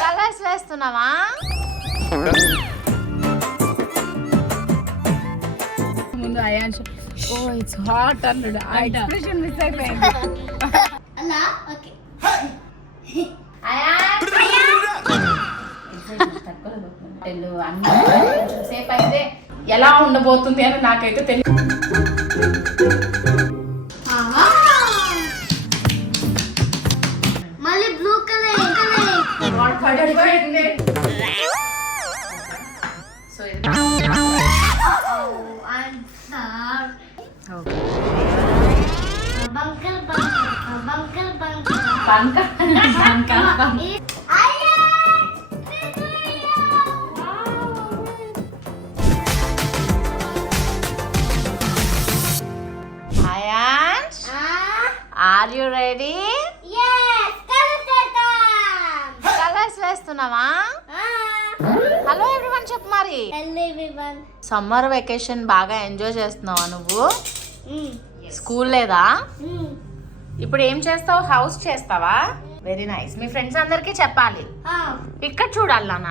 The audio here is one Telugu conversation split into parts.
కలర్స్ వేస్తున్నావా? ముందు అయాన్ష్ ఓ ఇట్స్ హాట్ అన్నాడు. ఆ ఎక్స్ప్రెషన్ మిస్ అయిపోయింది. అలా ఓకే. సేపు అయితే ఎలా ఉండబోతుంది అని నాకైతే తెలియదు. మళ్ళీ బ్లూ కలర్ సో బంకల్ బంకల్ ఆర్ యు రెడీ? కలర్స్ వేస్తున్నావా? హలో ఎవ్రీవన్ చెప్పు మరి. సమ్మర్ వెకేషన్ బాగా ఎంజాయ్ చేస్తున్నావా నువ్వు? స్కూల్ లేదా? ఇప్పుడు ఏం చేస్తావు? హౌస్ చేస్తావా? Very nice. మీ ఫ్రెండ్స్ అందరికి చెప్పాలి. ఇక్కడ చూడాలి నాన్న.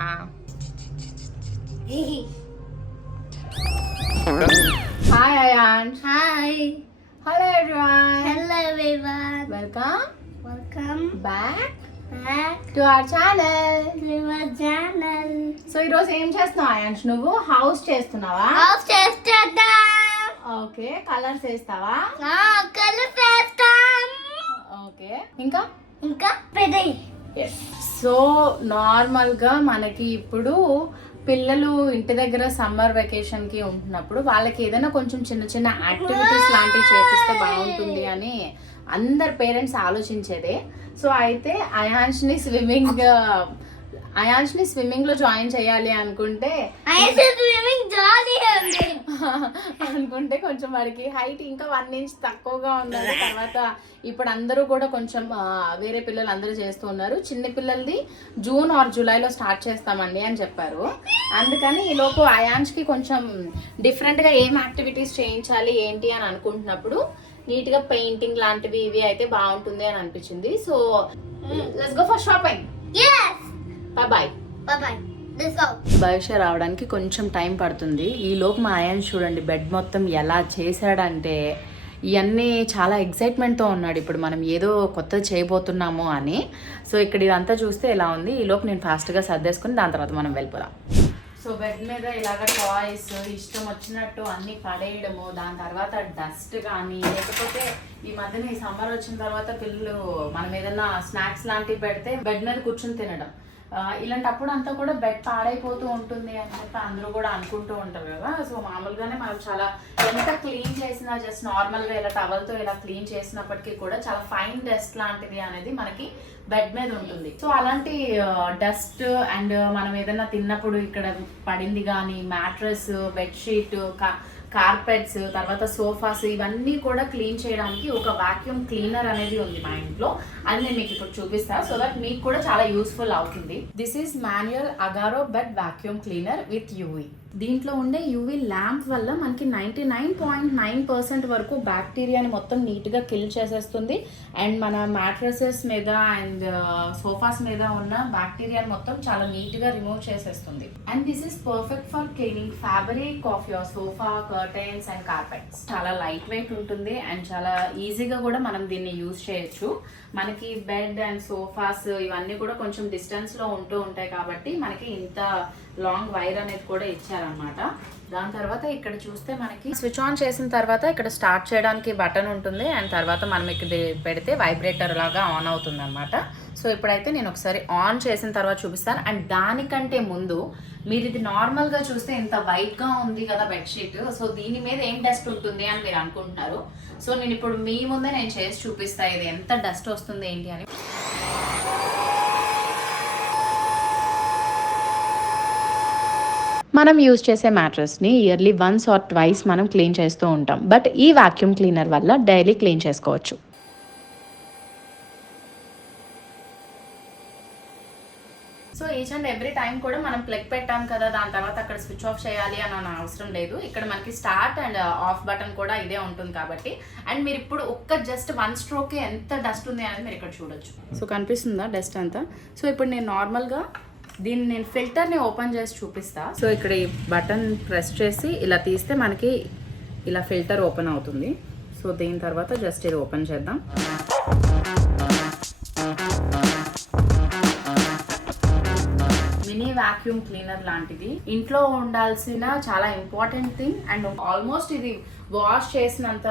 Hi Ayansh. Hi. Hello everyone. Hello everyone. Welcome welcome back back to our channel. To our channel. So ఈ రోజు ఏం చేస్తున్నావు అయాన్ష్? నువ్వు హౌస్ చేస్తున్నావా? హౌస్ చేస్తాం. ఓకే. కలర్స్ వేస్తావా? కలర్స్ వేస్తాం. ఓకే. ఇంకా ఇంకా పెద్ద. సో నార్మల్గా మనకి ఇప్పుడు పిల్లలు ఇంటి దగ్గర సమ్మర్ వెకేషన్కి ఉంటున్నప్పుడు వాళ్ళకి ఏదైనా కొంచెం చిన్న చిన్న యాక్టివిటీస్ లాంటివి చేపిస్తే బాగుంటుంది అని అందరు పేరెంట్స్ ఆలోచించేదే. సో అయితే అయాన్ష్ని స్విమ్మింగ్లో జాయిన్ చేయాలి అనుకుంటే కొంచెం వాడికి హైట్ ఇంకా 1 ఇంచ్ తక్కువగా ఉండాలి. తర్వాత ఇప్పుడు అందరూ కూడా కొంచెం వేరే పిల్లలు అందరూ చేస్తూ ఉన్నారు. చిన్న పిల్లలది జూన్ ఆర్ జూలైలో స్టార్ట్ చేస్తామండి అని చెప్పారు. అందుకని ఈలోపు అయాన్ష్కి కొంచెం డిఫరెంట్గా ఏం యాక్టివిటీస్ చేయించాలి ఏంటి అని అనుకుంటున్నప్పుడు నీట్గా పెయింటింగ్ లాంటివి ఇవి అయితే బాగుంటుంది అని అనిపించింది. So let's go for shopping. Bye. Bhavishya రావడానికి కొంచెం టైం పడుతుంది. ఈ లోపు మా ఆయన చూడండి బెడ్ మొత్తం ఎలా చేశాడంటే ఇవన్నీ చాలా ఎక్సైట్మెంట్తో ఉన్నాడు. ఇప్పుడు మనం ఏదో కొత్తది చేయబోతున్నాము అని. సో ఇక్కడ ఇదంతా చూస్తే ఇలా ఉంది. ఈ లోపు నేను ఫాస్ట్గా సర్దేసుకుని దాని తర్వాత మనం వెళ్ళిపోదాం. సో బెడ్ మీద ఇలాగ టాయ్స్ ఇష్టం వచ్చినట్టు అన్నీ పడేయడము, దాని తర్వాత డస్ట్ కానీ లేకపోతే ఈ మధ్యన ఈ సమ్మర్ వచ్చిన తర్వాత పిల్లలు మనం ఏదైనా స్నాక్స్ లాంటివి పెడితే బెడ్ మీద కూర్చొని తినడం, ఇలాంటప్పుడు అంతా కూడా బెడ్ పాడైపోతూ ఉంటుంది అని చెప్పి అందరూ కూడా అనుకుంటూ ఉంటారు కదా. సో మామూలుగానే మనం చాలా ఎంత క్లీన్ చేసినా జస్ట్ నార్మల్గా ఇలా టవల్తో ఇలా క్లీన్ చేసినప్పటికీ కూడా చాలా ఫైన్ డస్ట్ లాంటిది అనేది మనకి బెడ్ మీద ఉంటుంది. సో అలాంటి డస్ట్ అండ్ మనం ఏదైనా తిన్నప్పుడు ఇక్కడ పడింది కానీ మ్యాట్రెస్, బెడ్షీట్, కార్పెట్స్, తర్వాత సోఫాస్ ఇవన్నీ కూడా క్లీన్ చేయడానికి ఒక వాక్యూమ్ క్లీనర్ అనేది ఉంది మా ఇంట్లో. అది నేను మీకు ఇప్పుడు చూపిస్తాను సో దట్ మీకు కూడా చాలా యూస్ఫుల్ అవుతుంది. This is manual Agaro bed vacuum cleaner with UV. దీంట్లో ఉండే యూవీ ల్యాంప్ వల్ల మనకి 99.9% వరకు బ్యాక్టీరియాని మొత్తం నీట్గా కిల్ చేసేస్తుంది. అండ్ మన మ్యాట్రసెస్ మీద అండ్ సోఫాస్ మీద ఉన్న బ్యాక్టీరియాని మొత్తం చాలా నీట్గా రిమూవ్ చేసేస్తుంది. And this is perfect for cleaning fabric of your sofa, curtains and carpets. చాలా లైట్ వెయిట్ ఉంటుంది అండ్ చాలా ఈజీగా కూడా మనం దీన్ని యూజ్ చేయొచ్చు. మనకి బెడ్ అండ్ సోఫాస్ ఇవన్నీ కూడా కొంచెం డిస్టెన్స్లో ఉంటూ ఉంటాయి కాబట్టి మనకి ఇంత లాంగ్ వైర్ అనేది కూడా ఇచ్చారనమాట. దాని తర్వాత ఇక్కడ చూస్తే మనకి స్విచ్ ఆన్ చేసిన తర్వాత ఇక్కడ స్టార్ట్ చేయడానికి బటన్ ఉంటుంది అండ్ తర్వాత మనం ఇక్కడ పెడితే వైబ్రేటర్ లాగా ఆన్ అవుతుంది అనమాట. సో ఇప్పుడైతే నేను ఒకసారి ఆన్ చేసిన తర్వాత చూపిస్తాను. అండ్ దానికంటే ముందు మీరు ఇది నార్మల్గా చూస్తే ఇంత వైట్గా ఉంది కదా బెడ్షీట్, సో దీని మీద ఏం డస్ట్ ఉంటుంది అని మీరు అనుకుంటున్నారు. సో నేను ఇప్పుడు మీ ముందే నేను చేసి చూపిస్తాను ఇది ఎంత డస్ట్ వస్తుంది ఏంటి అని. మనం యూజ్ చేసే మ్యాట్రెస్ని ఇయర్లీ వన్స్ ఆర్ ట్వైస్ మనం క్లీన్ చేస్తూ ఉంటాం. బట్ ఈ వాక్యూమ్ క్లీనర్ వల్ల డైలీ క్లీన్ చేసుకోవచ్చు. So each and every time కూడా మనం ప్లగ్ పెట్టాం కదా, దాని తర్వాత అక్కడ స్విచ్ ఆఫ్ చేయాలి అని అవసరం లేదు. ఇక్కడ మనకి స్టార్ట్ అండ్ ఆఫ్ బటన్ కూడా ఇదే ఉంటుంది కాబట్టి. అండ్ మీరు ఇప్పుడు ఒక్క జస్ట్ 1 స్ట్రోక్కి ఎంత డస్ట్ ఉంది అనేది మీరు ఇక్కడ చూడొచ్చు. సో కనిపిస్తుందా డస్ట్ అంతా? సో ఇప్పుడు నేను నార్మల్గా దీన్ని నేను ఫిల్టర్ని ఓపెన్ చేసి చూపిస్తా. సో ఇక్కడ ఈ బటన్ ప్రెస్ చేసి ఇలా తీస్తే మనకి ఇలా ఫిల్టర్ ఓపెన్ అవుతుంది. సో దీని తర్వాత జస్ట్ ఇది ఓపెన్ చేద్దాం. మినీ వాక్యూమ్ క్లీనర్ లాంటిది, ఇంట్లో ఉండాల్సిన చాలా ఇంపార్టెంట్ థింగ్. అండ్ ఆల్మోస్ట్ ఇది వాష్ చేసినంత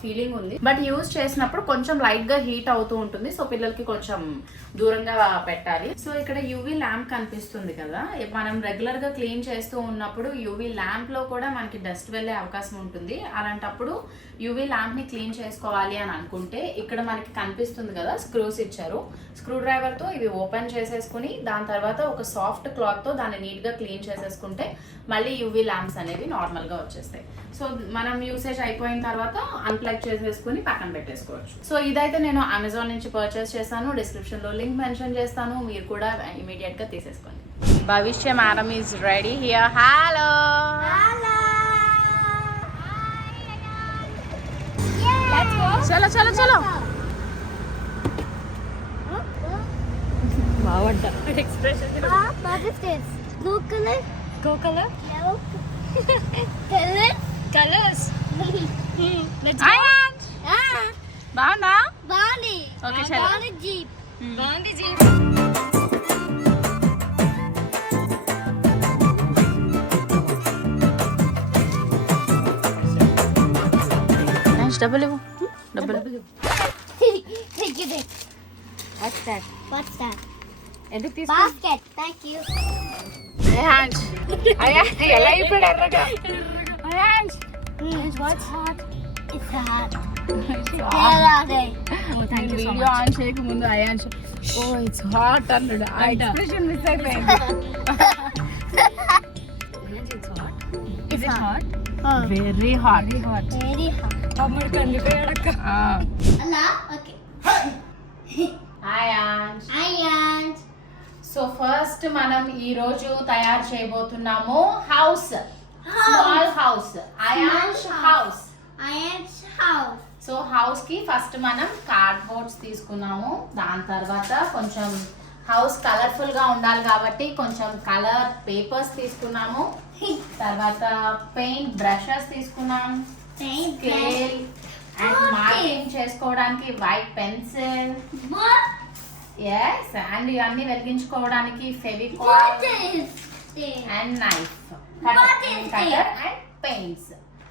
ఫీలింగ్ ఉంది, బట్ యూజ్ చేసినప్పుడు కొంచెం లైట్ గా హీట్ అవుతూ ఉంటుంది. సో పిల్లలకి కొంచెం దూరంగా పెట్టాలి. సో ఇక్కడ యూవీ ల్యాంప్ కనిపిస్తుంది కదా, మనం రెగ్యులర్ గా క్లీన్ చేస్తూ ఉన్నప్పుడు యూవీ ల్యాంప్ లో కూడా మనకి డస్ట్ వెళ్ళే అవకాశం ఉంటుంది. అలాంటప్పుడు యూవీ ల్యాంప్ ని క్లీన్ చేసుకోవాలి అని అనుకుంటే ఇక్కడ మనకి కనిపిస్తుంది కదా, స్క్రూస్ ఇచ్చారు. స్క్రూ డ్రైవర్ తో ఇవి ఓపెన్ చేసేసుకుని దాని తర్వాత ఒక సాఫ్ట్ క్లాత్ తో దాన్ని నీట్ గా క్లీన్ చేసేసుకుంటే మళ్ళీ యూవీ ల్యాంప్స్ అనేవి నార్మల్ గా వచ్చేస్తాయి. సో మనం యూసేజ్ అయిపోయిన తర్వాత అన్ప్లగ్ చేసేసుకుని పక్కన పెట్టేసుకోవచ్చు. సో ఇదైతే నేను అమెజాన్ నుంచి పర్చేస్ చేశాను. డిస్క్రిప్షన్ లో లింక్ మెన్షన్ చేస్తాను, మీరు కూడా ఇమీడియట్ గా తీసేసుకోండి. భవిష్య madam is ready here. Hello చలో చలో చలో. బాగుంట expression. Blue color, go colour yellow color, colours. let's go. బాగుందా? Bondi. Okay, chalo. Bondi Jeep. బాగుంది జీ. డబ్బులు డబ్బులు. Take it. What's that? What's that? ఎందుకు తీసుకో? Basket. Thank you. ఎలా ఇప్పుడు ఎర్రగా? What's hot? It's hot. Hey. Video on చేయక ముందు అయాన్స్ ఓ ఇట్స్ హాట్ అన్నాడు. ఆ ఎక్స్ప్రెషన్ మిస్ అయిపోయింది. It's hot. Very hot. Very hot. అమ్మడు కందిపోయాడక్క. Allah. Okay. Ions. Hi, Aunt. So first మనం ఈ రోజు తయారు చేయబోతున్నాము house. Small house. Ions house. Aunt's house. So house కి ఫస్ట్ మనం కార్డ్ బోర్డ్స్ తీసుకున్నాము. దాని తర్వాత కొంచెం హౌస్ కలర్ఫుల్ గా ఉండాలి కాబట్టి కొంచెం కలర్ పేపర్స్ తీసుకున్నాము. తర్వాత పెయింట్ బ్రషెస్ తీసుకున్నాం. Paint స్కేల్ అండ్ మార్కింగ్ చేసుకోవడానికి white pencil. What? Yes and ఇవన్నీ వెలిగించుకోవడానికి What Fevicol is this? And knife, What is cutter and paints.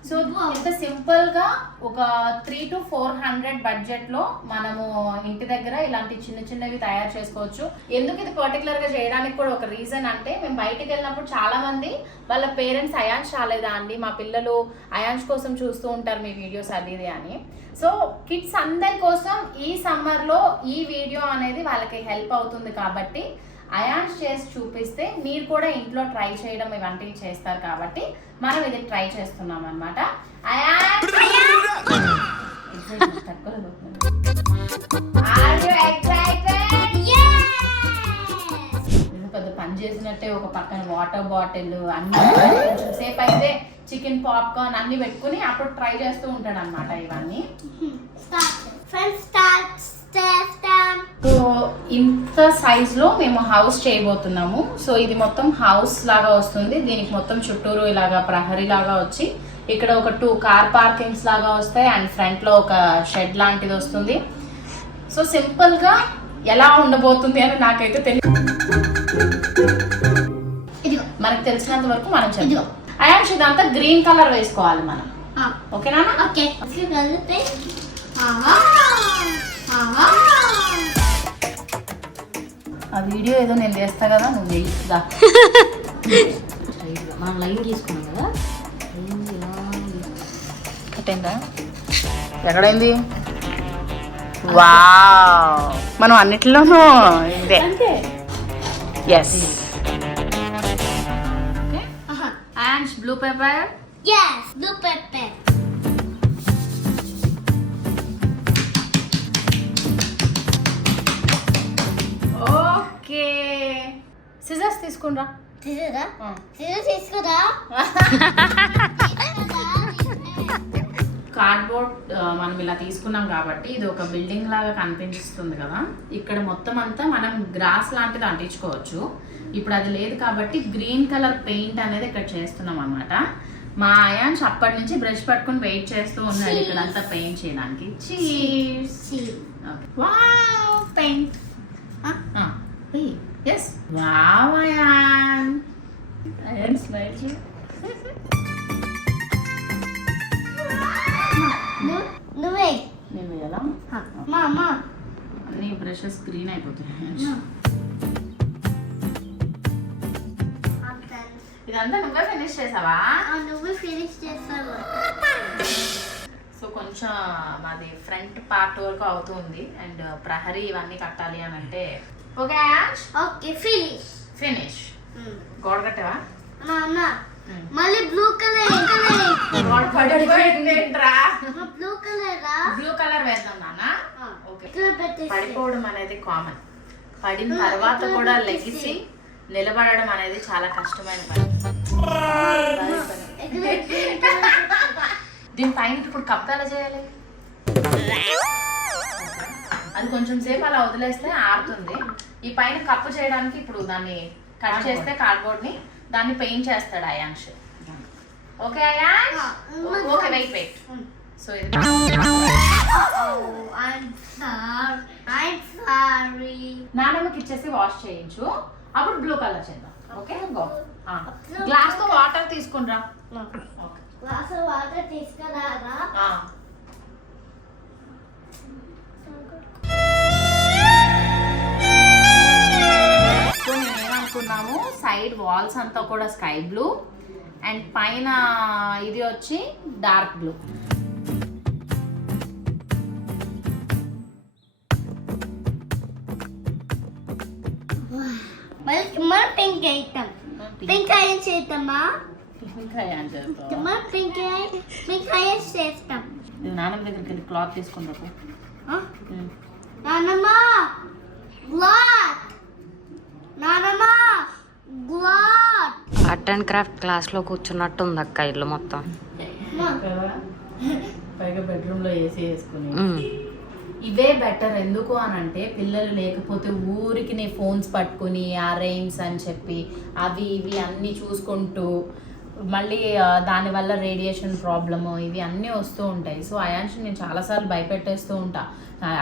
So Wow. ఇంత సింపుల్ గా ఒక 300 to 400 బడ్జెట్ లో మనము ఇంటి దగ్గర ఇలాంటి చిన్న చిన్నవి తయారు చేసుకోవచ్చు. ఎందుకు ఇది పర్టికులర్ గా చేయడానికి కూడా ఒక రీజన్ అంటే, మేము బయటికి వెళ్ళినప్పుడు చాలా మంది వాళ్ళ పేరెంట్స్ అయాన్స్ రాలేదా అండి, మా పిల్లలు అయాన్స్ కోసం చూస్తూ ఉంటారు మీ వీడియోస్ అది ఇది అని. సో కిడ్స్ అందరి కోసం ఈ సమ్మర్ లో ఈ వీడియో అనేది వాళ్ళకి హెల్ప్ అవుతుంది కాబట్టి అయాన్స్ చేసి చూపిస్తే మీరు కూడా ఇంట్లో ట్రై చేయడం ఇవంటివి చేస్తారు కాబట్టి మనం ఇది ట్రై చేస్తున్నాం అనమాట. పెద్ద పని చేసినట్టే ఒక పక్కన వాటర్ బాటిల్ అన్ని కొంచెం సేపు అయితే చికెన్ పాప్కార్న్ అన్ని పెట్టుకుని అప్పుడు ట్రై చేస్తూ ఉంటాడు అనమాట ఇవన్నీ. Start. Friends, start. సో ఇంత సైజ్ లో మేము హౌస్ చేయబోతున్నాము. సో ఇది మొత్తం హౌస్ లాగా వస్తుంది. దీనికి మొత్తం చుట్టూరు ఇలాగా ప్రహరీ లాగా వచ్చి ఇక్కడ ఒక 2 కార్ పార్కింగ్స్ లాగా వస్తాయి అండ్ ఫ్రంట్ లో ఒక షెడ్ లాంటిది వస్తుంది. సో సింపుల్ గా ఎలా ఉండబోతుంది అని నాకైతే తెలియదు. మనకు తెలిసినంత వరకు మనం చెప్తాం. అయాన్స్ ఇదంతా గ్రీన్ కలర్ వేసుకోవాలి మనం. ఓకేనా? Okay. Let's go to the thing. ఆ వీడియో ఏదో నేను చేస్తా కదా, నువ్వు చేయిదా. మనం లైన్ తీసుకున్నాం కదా, అటైందా? ఎక్కడైంది? వావ్, మనం అన్నిటిలోనూ ఇదే. Yes. And blue paper. Yes, blue pepper. Okay తీసుకురా తీసుకురా కార్డ్బోర్డ్ మనం ఇలా తీసుకున్నాం కాబట్టి ఇది ఒక బిల్డింగ్ లాగా కనిపిస్తుంది కదా. ఇక్కడ మొత్తం అంతా మనం గ్రాస్ లాంటిది అంటించుకోవచ్చు. ఇప్పుడు అది లేదు కాబట్టి గ్రీన్ కలర్ పెయింట్ అనేది ఇక్కడ చేస్తున్నాం అన్నమాట. మా అయాన్స్ అప్పటి నుంచి బ్రష్ పట్టుకుని వెయిట్ చేస్తూ ఉన్నాడు ఇక్కడ అంతా పెయింట్ చేయడానికి. Cheers. Wow paint. Yes wow Ayaan. Ayaan smile చే. నువ్వే నేను ఎలా మా అన్ని బ్రషెస్ గ్రీన్ అయిపోతాయి. ఇదంతా నువ్వే ఫినిష్ చేసావా? నువ్వే ఫినిష్ చేస్తావు. సో కొంచెం మాది ఫ్రంట్ పార్ట్ వరకు అవుతుంది అండ్ ప్రహరీ ఇవన్నీ కట్టాలి అని అంటే ఓకే ఓకే ఫినిష్ ఫినిష్. గోడ కట్టావా? మళ్ళీ బ్లూ కలర్ గోడ పడిపోయిందేంట్రా? బ్లూ కలర్ బ్లూ కలర్ వేద్దాం నాన్న. ఓకే. పడిపోవడం అనేది కామన్. పడిన తర్వాత కూడా లెగిసి నిలబడడం అనేది చాలా కష్టమైన పని. దీని పైన ఇప్పుడు కప్పు ఎలా చేయాలి? అది కొంచెం సేపు అలా వదిలేస్తే ఆరుతుంది. ఈ పైన కప్పు చేయడానికి ఇప్పుడు దాన్ని కట్ చేస్తే కార్డ్బోర్డ్ ని దాన్ని పెయింట్ చేస్తాడు Ayansh. Okay Ayansh? Okay wait wait. So ఇది నాన్నమ్మకి ఇచ్చేసి వాష్ చేయించు, అప్పుడు బ్లూ కలర్ చేద్దాం. Okay go. గ్లాస్ తో వాటర్ తీసుకుంటా. ఓకే గ్లాస్ వాటర్ తీసుకురా. సో మేము ఏమనుకున్నాము, సైడ్ వాల్స్ అంతా కూడా స్కై బ్లూ అండ్ పైన ఇది వచ్చి డార్క్ బ్లూ. మన పింక్ వేద్దాం. పింక్ అయ్యేసి చేద్దామా? పింక్ అయ్యేసి చేస్తాం. నాన్నమ్మ దగ్గరికి వెళ్ళి క్లాత్ తీసుకుంటారు. నానమ్మ గ్లాత్. నానమ్మ గ్లాత్. ఆర్ట్ అండ్ క్రాఫ్ట్ క్లాస్లో కూర్చున్నట్టు ఉంది అక్క ఇల్లు మొత్తం. పైగా బెడ్రూమ్ లో ఏసీ వేసుకుని ఇవే బెటర్. ఎందుకు అని అంటే పిల్లలు లేకపోతే ఊరికి నీ ఫోన్స్ పట్టుకుని ఆ రైమ్స్ అని చెప్పి అవి ఇవి అన్నీ చూసుకుంటూ మళ్ళీ దానివల్ల రేడియేషన్ ప్రాబ్లము ఇవి అన్నీ వస్తూ ఉంటాయి. సో అయాన్ష్ నేను చాలాసార్లు భయపెట్టేస్తూ ఉంటా.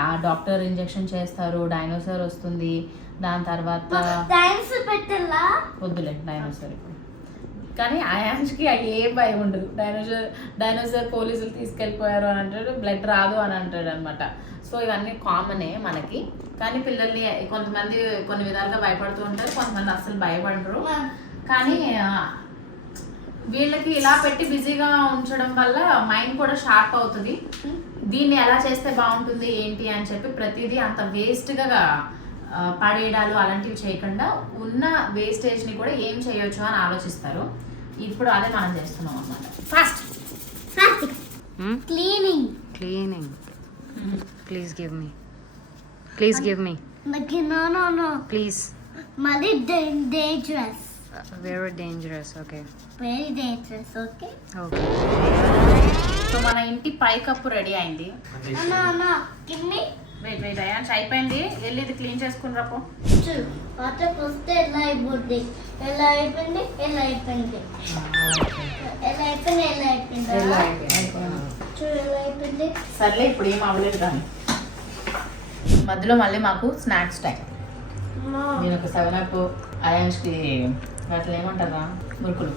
ఆ డాక్టర్ ఇంజెక్షన్ చేస్తారు, డైనోసార్ వస్తుంది, దాని తర్వాత వద్దులే డైనోసార్ ఇప్పుడు. కానీ అయాన్ష్కి ఏ భయం ఉండదు. డైనోసార్ పోలీసులు తీసుకెళ్ళిపోయారు అని అంటాడు, బ్లడ్ రాదు అని అంటాడు అనమాట. సో ఇవన్నీ కామనే మనకి. కానీ పిల్లల్ని కొంతమంది కొన్ని విధాలుగా భయపడుతూ ఉంటారు, కొంతమంది అసలు భయపడరు. కానీ వీళ్ళకి ఇలా పెట్టి బిజీగా ఉంచడం వల్ల మైండ్ కూడా షార్ప్ అవుతుంది. దీన్ని ఎలా చేస్తే బాగుంటుంది ఏంటి అని చెప్పి ప్రతిదీ అంత వేస్ట్గా పడేయడాలు అలాంటివి చేయకుండా ఉన్న వేస్టేజ్ని కూడా ఏం చేయొచ్చు అని ఆలోచిస్తారు. ఇప్పుడు అదే మనం చేస్తున్నాం అన్నమాట. First cleaning. Cleaning. Please give me. Please give me. No. Please. మళ్ళీ dangerous. Very dangerous. Okay. Very dangerous. Okay. Okay. So మన ఇంటి పైకప్పు రెడీ అయింది. No. Give me. వెయిట్ అయ్యాన్స్ అయిపోయింది. వెళ్ళి ఇది క్లీన్ చేసుకుని రాపో. వాటర్ పోస్తే ఎలా అయిపోద్ది? ఎలా అయిపోయింది. సర్లే ఇప్పుడు ఏం అవ్వలేదు కానీ మధ్యలో మళ్ళీ మాకు స్నాక్స్ టైం. నేను ఒక 7up అయాన్స్కి వాటిలో ఏమంటారా మురుకులు.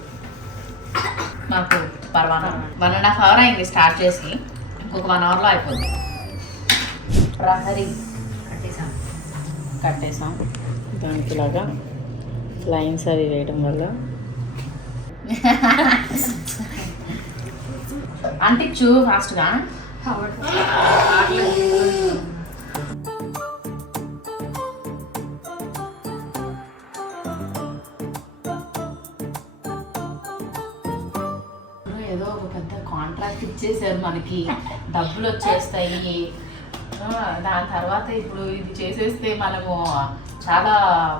మాకు పర్వాలేదు 1.5 hour అయింది స్టార్ట్ చేసి, ఇంకొక 1 hourలో అయిపోద్ది. ప్రహరీ కట్టేసాం. దానికి ఇలాగా లైన్స్ అవి వేయడం వల్ల అంటించు ఫాస్ట్గా. ఏదో ఒక పెద్ద కాంట్రాక్ట్ ఇచ్చేసారు మనకి, డబ్బులు వచ్చేస్తాయి. దాని తర్వాత ఇప్పుడు ఇది చేసేస్తే మనము చాలా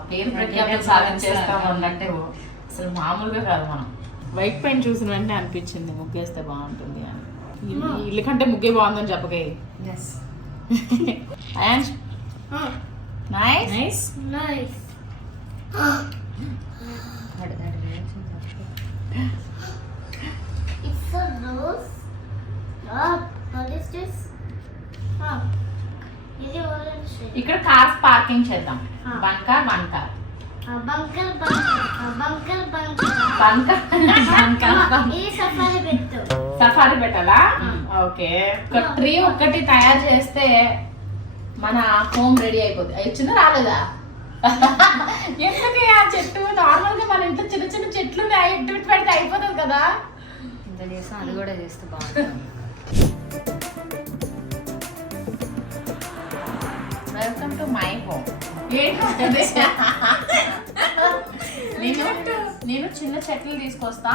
పేరు ప్రఖ్యాతులు సాధించేస్తాం అన్నట్టు అసలు మామూలుగా కాదు. మనం వైట్ పెయింట్ చూసిన వెంటనే అనిపించింది ముగ్గేస్తే బాగుంటుంది అని. ఇల్లు కంటే ముగ్గే బాగుందని చెప్పకే. Ayaan's nice. Nice. It's a rose. What is this? Is it orange? ఇక్కడ కార్స్ పార్కింగ్ చేద్దాం. Ah. One car Bunker. ఇది సఫారీ పెట్టు. సఫారీ పెట్టాలా? ఓకే. ఒక ట్రీ ఒక్కటి తయారు చేస్తే మన హోమ్ రెడీ అయిపోతుంది. ఇచ్చిందా రాలేదా? ఎందుకే ఆ చెట్టు నార్మల్ గా మన ఇంట్లో చిన్న చిన్న చెట్లు ఎట్టు పెడితే అయిపోతుంది కదా. ఇంత చేస్తాం, అది కూడా చేస్తే బాగుంటుంది. Welcome to my home. నేను చిన్న చెట్లు తీసుకొస్తా,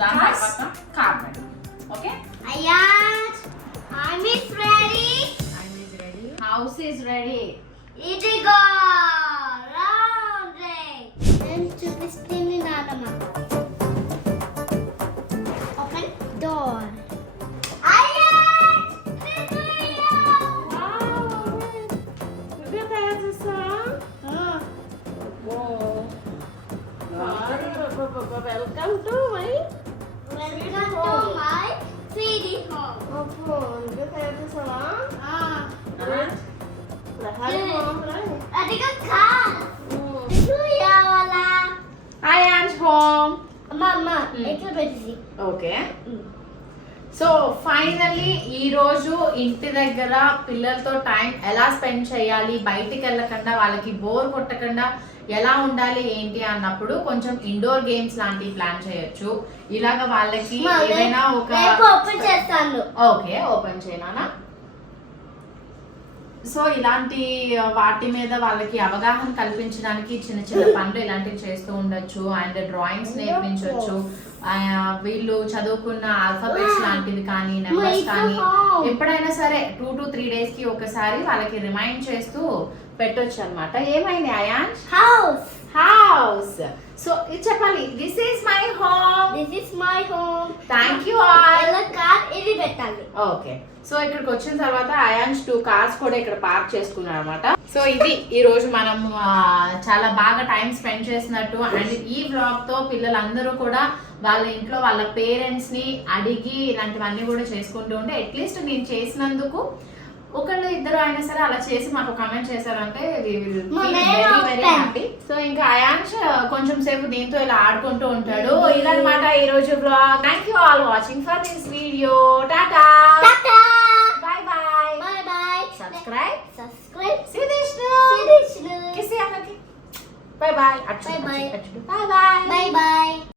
దాని తర్వాత carpet. Okay, Ayaz, I'm is ready. House is ready. ఇదిగో round ring. నేను చూపిస్తుంది నానమ్మ. Open door. Ayaz, welcome to my welcome to my 3D home. అదిగో కార్. చూయాలా? అయాన్స్ హోమ్. అమ్మ ఎట్లా పెట్టేసి. ఓకే, సో ఫైనల్లీ ఈ రోజు ఇంటి దగ్గర పిల్లలతో టైం ఎలా స్పెండ్ చేయాలి, బయటికి వెళ్ళకుండా వాళ్ళకి బోర్ కొట్టకుండా ఎలా ఉండాలి ఏంటి అన్నప్పుడు కొంచెం ఇండోర్ గేమ్స్ లాంటివి ప్లాన్ చేయొచ్చు. ఇలాగ వాళ్ళకి ఏదైనా ఒక ఓపెన్ చేస్తాను. ఓకే, ఓపెన్ చేయనా. సో ఇలాంటి వాటి మీద వాళ్ళకి అవగాహన కల్పించడానికి చిన్న చిన్న పనులు ఇలాంటివి చేస్తూ ఉండొచ్చు. అండ్ డ్రాయింగ్స్ నేర్పించవచ్చు. వీళ్ళు చదువుకున్న ఆల్ఫాబెట్స్ లాంటివి కానీ నెంబర్స్ కానీ ఎప్పుడైనా సరే 2 to 3 days కి ఒకసారి వాళ్ళకి రిమైండ్ చేస్తూ పెట్టొచ్చు అన్నమాట. ఏమైంది అయాన్స్? హౌస్. హౌస్. సో ఇది చెప్పాలి, this is my home. This is my home. Thank you all. ఎలా కార్ ఇది పెట్టాలి. ఓకే, సో ఇక్కడికి వచ్చిన తర్వాత అయాన్స్ 2 కార్స్ కూడా ఇక్కడ పార్క్ చేసుకున్నాడు అనమాట. సో ఇది ఈ రోజు మనం చాలా బాగా టైం స్పెండ్ చేసినట్టు. అండ్ ఈ వ్లాగ్ తో పిల్లలందరూ కూడా వాళ్ళ ఇంట్లో వాళ్ళ పేరెంట్స్ ని అడిగి ఇలాంటివన్నీ కూడా చేసుకుంటూ ఉంటే అట్లీస్ట్ నేను చేసినందుకు ఒకళ్ళు ఇద్దరు అయినా సరే అలా చేసి మాకు కమెంట్ చేశారంటే వెరీ హ్యాపీ. సో ఇంకా అయాన్స్ కొంచెం సేపు దీంతో ఇలా ఆడుకుంటూ ఉంటాడు. ఇదన్నమాట ఈ రోజు vlog. Thank you all watching for this video. Tata, by by, by by. Subscribe. See Vishnu. కిసి అన్నకి. By by. Bye bye. By by. Bye bye.